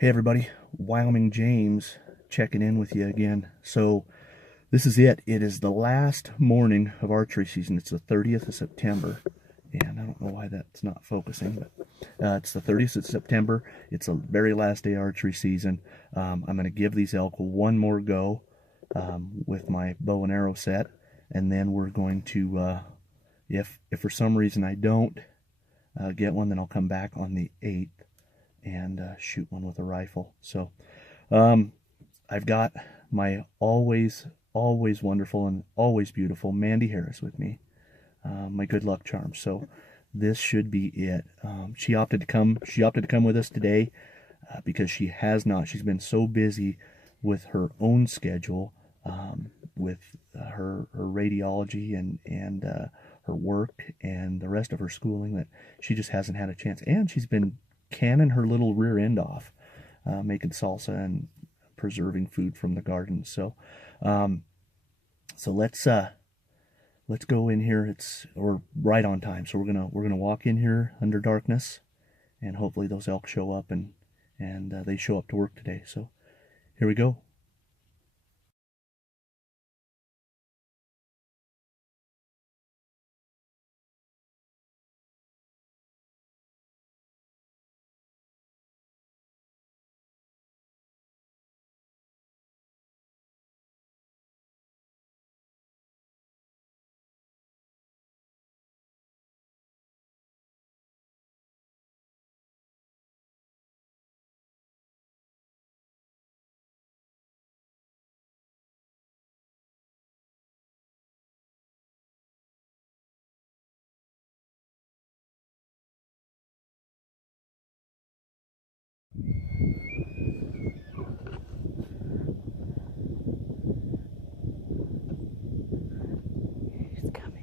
Hey everybody, Wyoming James checking in with you again. So this is it. It is the last morning of archery season. It's the 30th of September. And I don't know why that's not focusing, but it's the 30th of September. It's the very last day of archery season. I'm going to give these elk one more go with my bow and arrow set. And then we're going to, if for some reason I don't get one, then I'll come back on the 8th and shoot one with a rifle. So I've got my always wonderful and always beautiful Mandy Harris with me, my good luck charm. So this should be it. She opted to come with us today because she's been so busy with her own schedule, with her radiology and her work and the rest of her schooling, that she just hasn't had a chance. And she's been canning her little rear end off, making salsa and preserving food from the garden. So let's go in here. We're right on time, so we're gonna walk in here under darkness, and hopefully those elk show up and they show up to work today. So here we go. He's coming.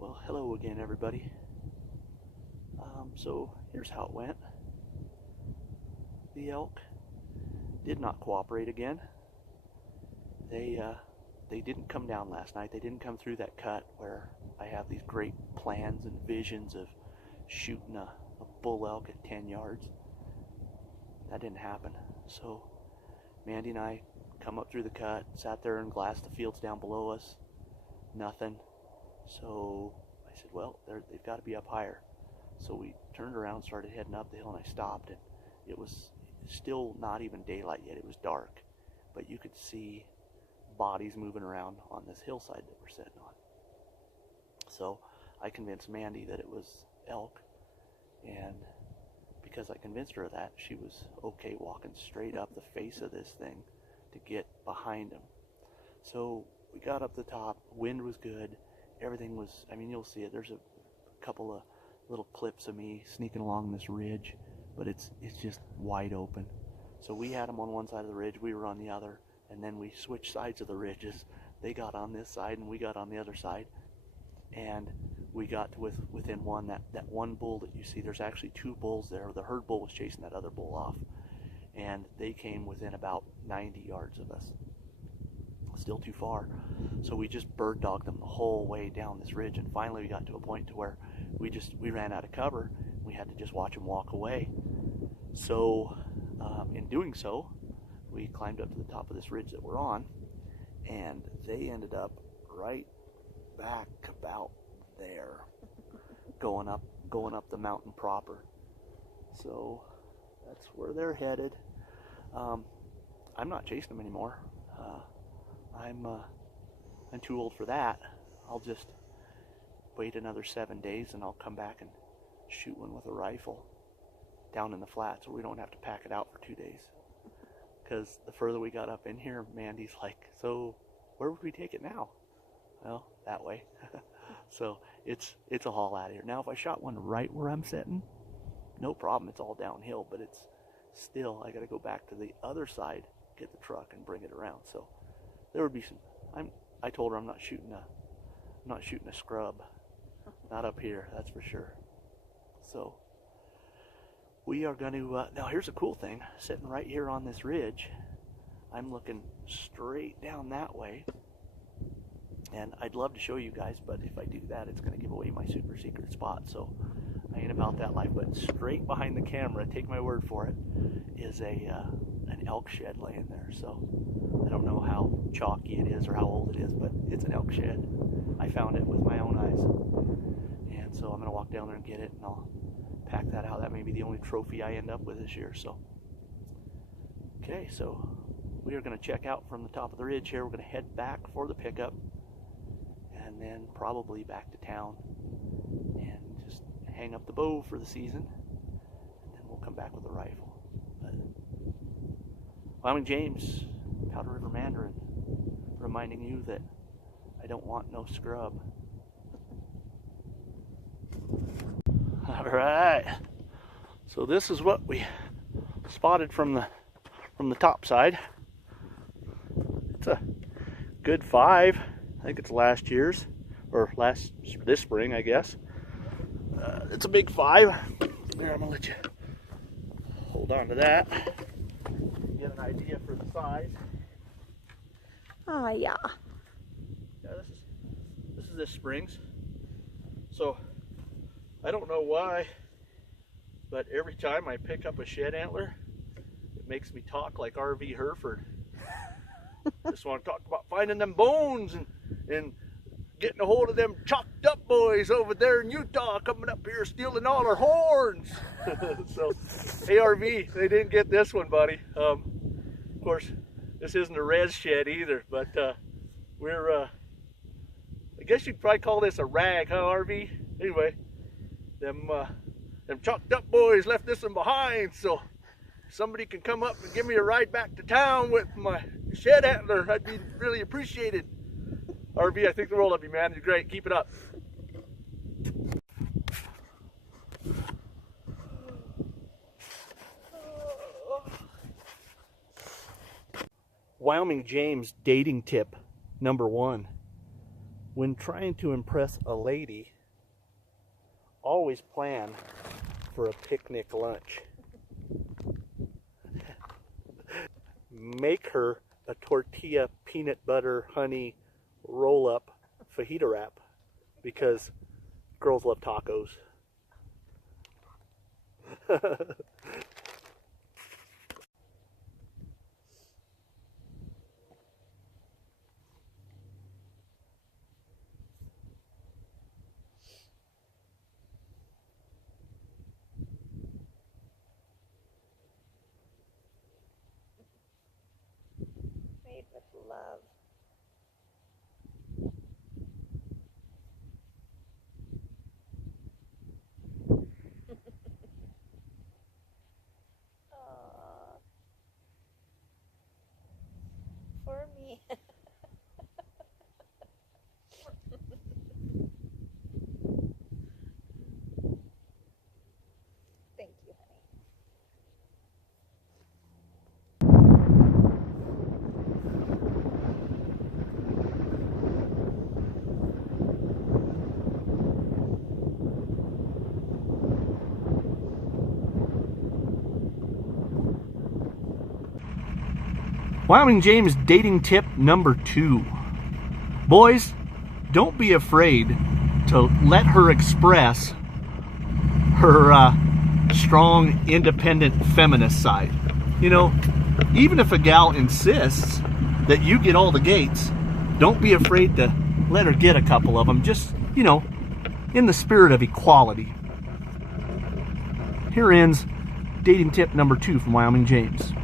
Well, hello again, everybody. So here's how it went. The elk did not cooperate again. They didn't come down last night. They didn't come through that cut where I have these great plans and visions of shooting a bull elk at 10 yards. That didn't happen. So Mandy and I come up through the cut, sat there and glassed the fields down below us. Nothing. So I said, well, they've got to be up higher. So we turned around, started heading up the hill, and I stopped, and it was still not even daylight yet. It was dark, but you could see bodies moving around on this hillside that we're sitting on. So I convinced Mandy that it was elk, and because I convinced her of that, she was okay walking straight up the face of this thing to get behind him. So we got up the top, wind was good, everything was, I mean, you'll see it, there's a couple of little clips of me sneaking along this ridge, but it's just wide open. So we had them on one side of the ridge, we were on the other, and then we switched sides of the ridges. They got on this side and we got on the other side, and we got to within one, that one bull that you see, there's actually two bulls there. The herd bull was chasing that other bull off, and they came within about 90 yards of us. Still too far. So we just bird dogged them the whole way down this ridge, and finally we got to a point to where we ran out of cover. We had to just watch them walk away. So in doing so, we climbed up to the top of this ridge that we're on, and they ended up right back about there, going up the mountain proper. So that's where they're headed. I'm not chasing them anymore. I'm too old for that. I'll just wait another 7 days and I'll come back and shoot one with a rifle down in the flats, so we don't have to pack it out for 2 days. Because the further we got up in here, Mandy's like, so where would we take it now? Well, that way. So it's a haul out of here. Now if I shot one right where I'm sitting, no problem, it's all downhill, but it's still, I got to go back to the other side, get the truck and bring it around. So there would be some, I told her I'm not shooting a scrub. Not up here, that's for sure. So we are going to, now here's a cool thing, sitting right here on this ridge, I'm looking straight down that way, and I'd love to show you guys, but if I do that, it's going to give away my super secret spot, so I ain't about that life. But straight behind the camera, take my word for it, is an elk shed laying there. So I don't know how chalky it is or how old it is, but it's an elk shed. I found it with my own eyes, and so I'm going to walk down there and get it, and I'll pack that out. That may be the only trophy I end up with this year. So okay, so we are going to check out from the top of the ridge here. We're going to head back for the pickup, and then probably back to town and just hang up the bow for the season, and then we'll come back with a rifle. But Wyoming James, Powder River Mandarin, reminding you that I don't want no scrub. All right, so this is what we spotted from the top side. It's a good 5. I think it's last year's, or this spring, I guess. It's a big 5. Here, I'm gonna let you hold on to that. Get an idea for the size. Oh yeah. Yeah, this is this spring's. So I don't know why, but every time I pick up a shed antler, it makes me talk like R.V. Hereford. Just want to talk about finding them bones and getting a hold of them chalked up boys over there in Utah coming up here stealing all our horns. So, ARV, they didn't get this one, buddy. Of course, this isn't a res shed either, but we're, I guess you'd probably call this a rag, huh, RV? Anyway, them chalked up boys left this one behind, so somebody can come up and give me a ride back to town with my shed antler. I'd be really appreciated. RV, I think the world of you, man. You're great. Keep it up. Wyoming James dating tip number 1. When trying to impress a lady, always plan for a picnic lunch. Make her a tortilla, peanut butter, honey, roll-up fajita wrap, because girls love tacos. Made with love. Wyoming James dating tip number 2. Boys, don't be afraid to let her express her strong, independent, feminist side. You know, even if a gal insists that you get all the gates, don't be afraid to let her get a couple of them, just, you know, in the spirit of equality. Here ends dating tip number 2 from Wyoming James.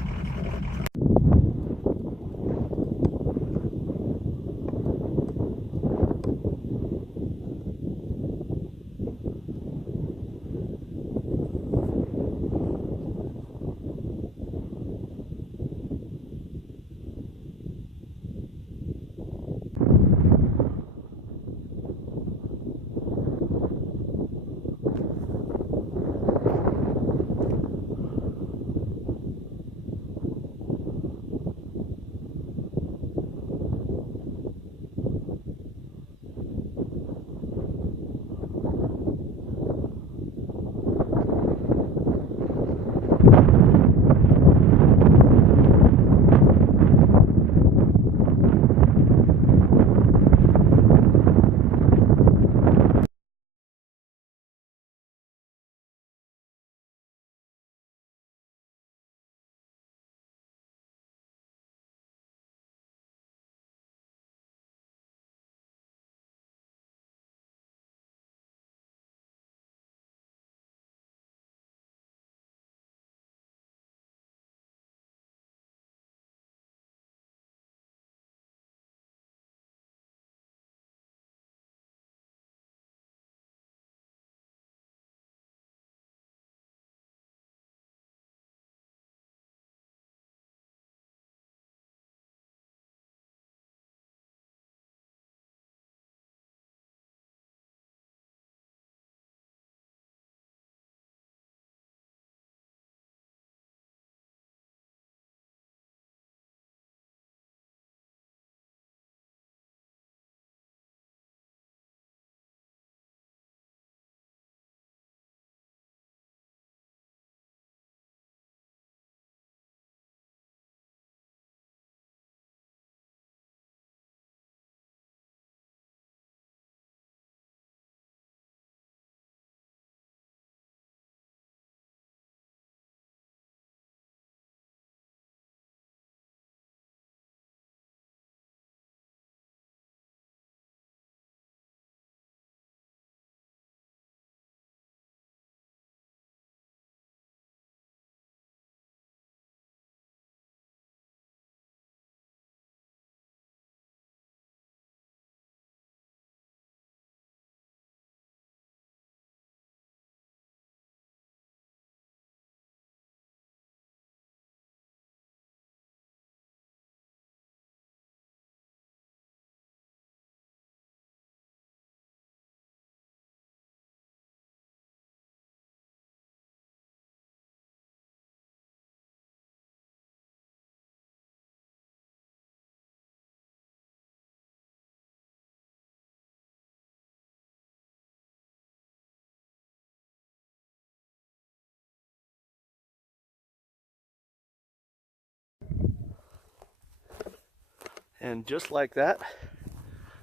And just like that,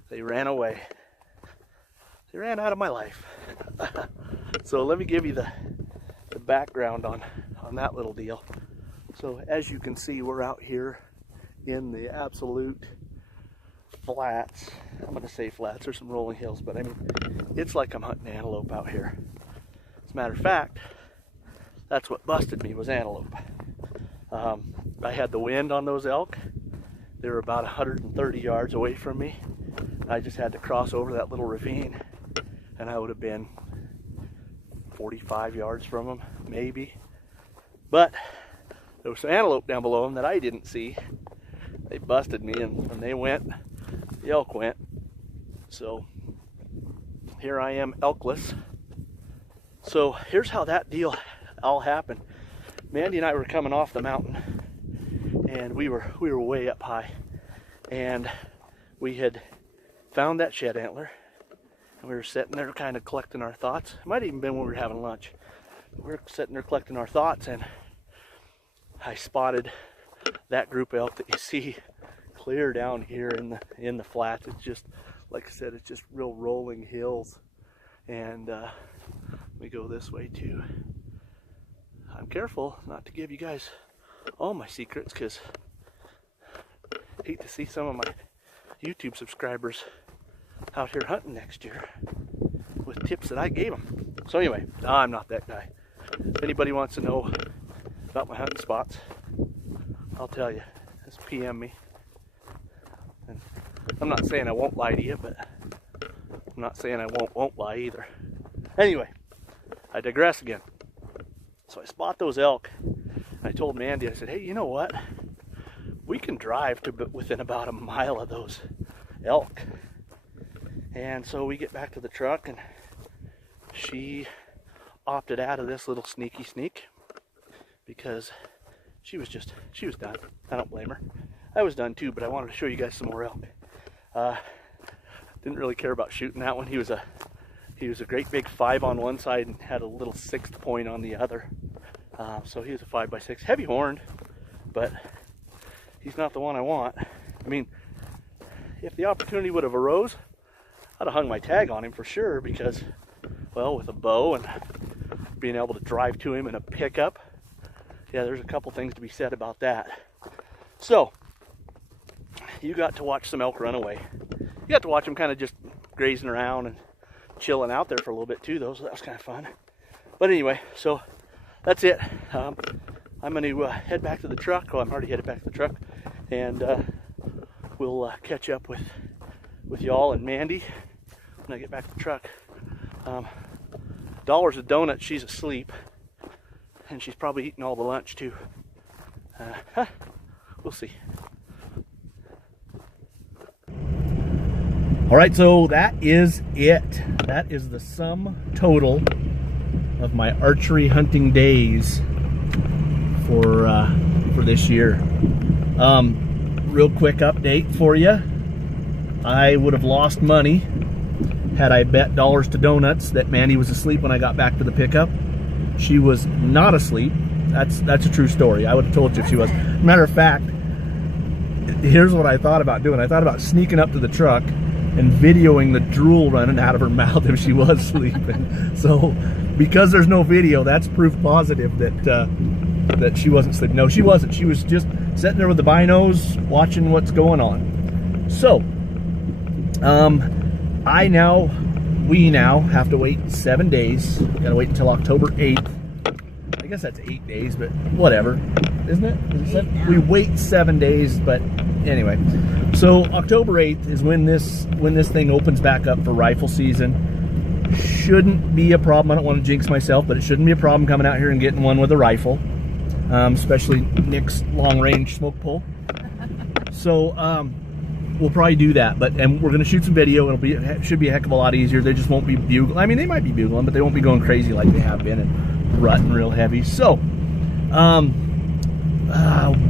they ran away. They ran out of my life. So let me give you the background on that little deal. So as you can see, we're out here in the absolute flats. I'm going to say flats. There's some rolling hills, but I mean, it's like I'm hunting antelope out here. As a matter of fact, that's what busted me, was antelope. I had the wind on those elk. They were about 130 yards away from me. I just had to cross over that little ravine, and I would have been 45 yards from them, maybe. But there was some antelope down below them that I didn't see. They busted me, and when they went, the elk went. So here I am, elkless. So here's how that deal all happened. Mandy and I were coming off the mountain, and we were way up high, and we had found that shed antler, and we were sitting there kind of collecting our thoughts. It might have even been when we were having lunch. We were sitting there collecting our thoughts, and I spotted that group of elk that you see clear down here in the flats. It's just, like I said, it's just real rolling hills. And we go this way too. I'm careful not to give you guys all my secrets, because I hate to see some of my YouTube subscribers out here hunting next year with tips that I gave them. So anyway, I'm not that guy. If anybody wants to know about my hunting spots, I'll tell you. Just PM me. And I'm not saying I won't lie to you, but I'm not saying I won't lie either. Anyway, I digress again. So I spot those elk. I told Mandy, I said, hey, you know what? We can drive to within about a mile of those elk. And so we get back to the truck, and she opted out of this little sneaky sneak because she was done. I don't blame her. I was done too, but I wanted to show you guys some more elk. Didn't really care about shooting that one. He was a great big 5 on one side and had a little 6th point on the other. So he was a 5x6, heavy horned, but he's not the one I want. I mean, if the opportunity would have arose, I'd have hung my tag on him for sure, because, well, with a bow and being able to drive to him in a pickup, yeah, there's a couple things to be said about that. So, you got to watch some elk run away. You got to watch them kind of just grazing around and chilling out there for a little bit too, though, so that was kind of fun. But anyway, so that's it. I'm going to head back to the truck. Oh, I'm already headed back to the truck, and we'll catch up with y'all and Mandy when I get back to the truck. Dollars a donut, she's asleep, and she's probably eating all the lunch too. We'll see. All right, so that is it. That is the sum total of my archery hunting days for this year. Real quick update for you. I would have lost money had I bet dollars to donuts that Mandy was asleep when I got back to the pickup. She was not asleep. That's a true story. I would have told you if she was. Matter of fact, here's what I thought about doing. I thought about sneaking up to the truck and videoing the drool running out of her mouth if she was sleeping. So because there's no video, that's proof positive that she wasn't sleeping. No, she wasn't. She was just sitting there with the binos watching what's going on. So we now have to wait 7 days. Gotta wait until October 8th. I guess that's 8 days, but whatever, isn't it? We wait 7 days, but anyway. So October 8th is when this thing opens back up for rifle season. Shouldn't be a problem. I don't want to jinx myself, but it shouldn't be a problem coming out here and getting one with a rifle, especially Nick's long-range smoke pole. So we'll probably do that, and we're going to shoot some video. It should be a heck of a lot easier. They just won't be bugling. I mean, they might be bugling, but they won't be going crazy like they have been and rutting real heavy. So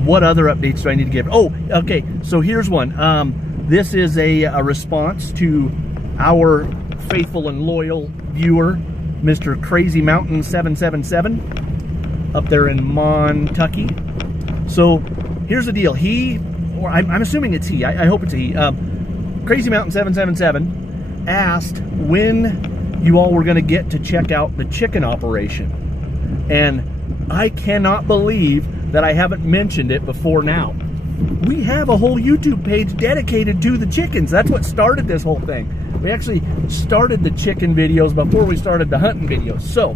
what other updates do I need to give? Oh, okay, so here's one. This is a response to our faithful and loyal viewer, Mr. Crazy Mountain 777 up there in Montucky. So here's the deal. I'm assuming it's he. I hope it's a he. Crazy Mountain 777 asked when you all were going to get to check out the chicken operation. And I cannot believe that I haven't mentioned it before now. We have a whole YouTube page dedicated to the chickens. That's what started this whole thing. We actually started the chicken videos before we started the hunting videos. So,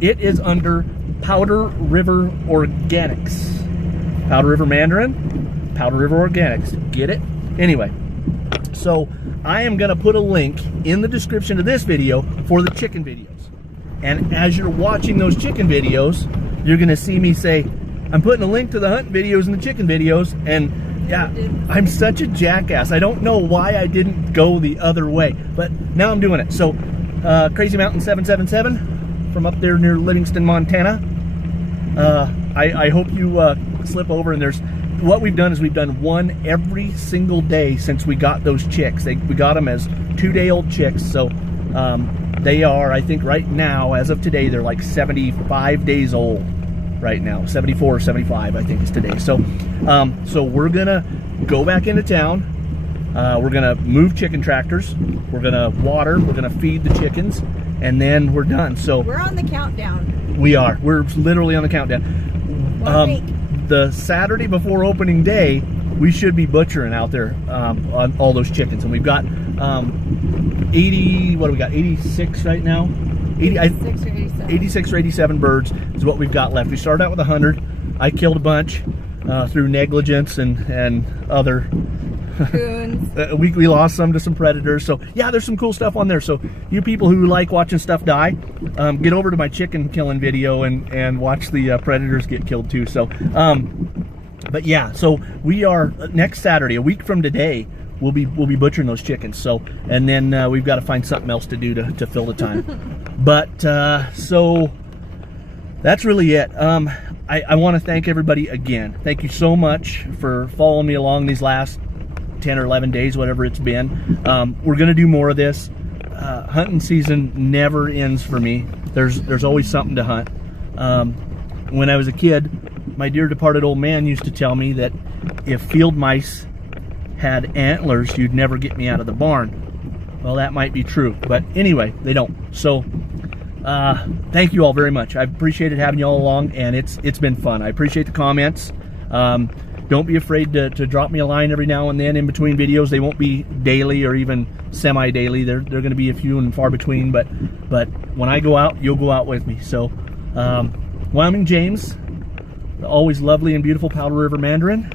it is under Powder River Organics. Powder River Mandarin, Powder River Organics. Get it? Anyway, so I am going to put a link in the description of this video for the chicken videos. And as you're watching those chicken videos, you're going to see me say, I'm putting a link to the hunting videos and the chicken videos. And yeah, I'm such a jackass. I don't know why I didn't go the other way, but now I'm doing it. So Crazy Mountain 777 from up there near Livingston, Montana. I hope you slip over, and what we've done is we've done one every single day since we got those chicks. We got them as 2-day-old chicks. So they are, I think right now, as of today, they're like 75 days old. right now. 74 or 75, I think, is today. So, so we're gonna go back into town. We're gonna move chicken tractors. We're gonna water. We're gonna feed the chickens, and then we're done. So We're on the countdown. we are. We're literally on the countdown. 1 week. The Saturday before opening day, we should be butchering out there on all those chickens, and we've got 80. What do we got? 86 right now. 86 or 87. 86 or 87 birds is what we've got left. We started out with 100. I killed a bunch through negligence and other. Coons. We lost some to some predators. So yeah, there's some cool stuff on there. So you people who like watching stuff die, get over to my chicken killing video and watch the predators get killed too. So but yeah, so we are next Saturday, a week from today, we'll be butchering those chickens. So, and then we've got to find something else to do to fill the time. But so that's really it. I want to thank everybody again. Thank you so much for following me along these last 10 or 11 days, whatever it's been. We're gonna do more of this. Hunting season never ends for me. There's always something to hunt. When I was a kid, my dear departed old man used to tell me that if field mice had antlers, you'd never get me out of the barn. Well, that might be true, but anyway, they don't. So thank you all very much. I appreciated having you all along, and it's been fun. I appreciate the comments. Don't be afraid to drop me a line every now and then in between videos. They won't be daily or even semi-daily. They're going to be a few and far between, but when I go out, you'll go out with me. So Wyoming James, the always lovely and beautiful Powder River Mandarin,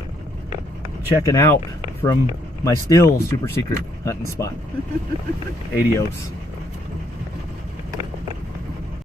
checking out from my still super secret hunting spot. Adios.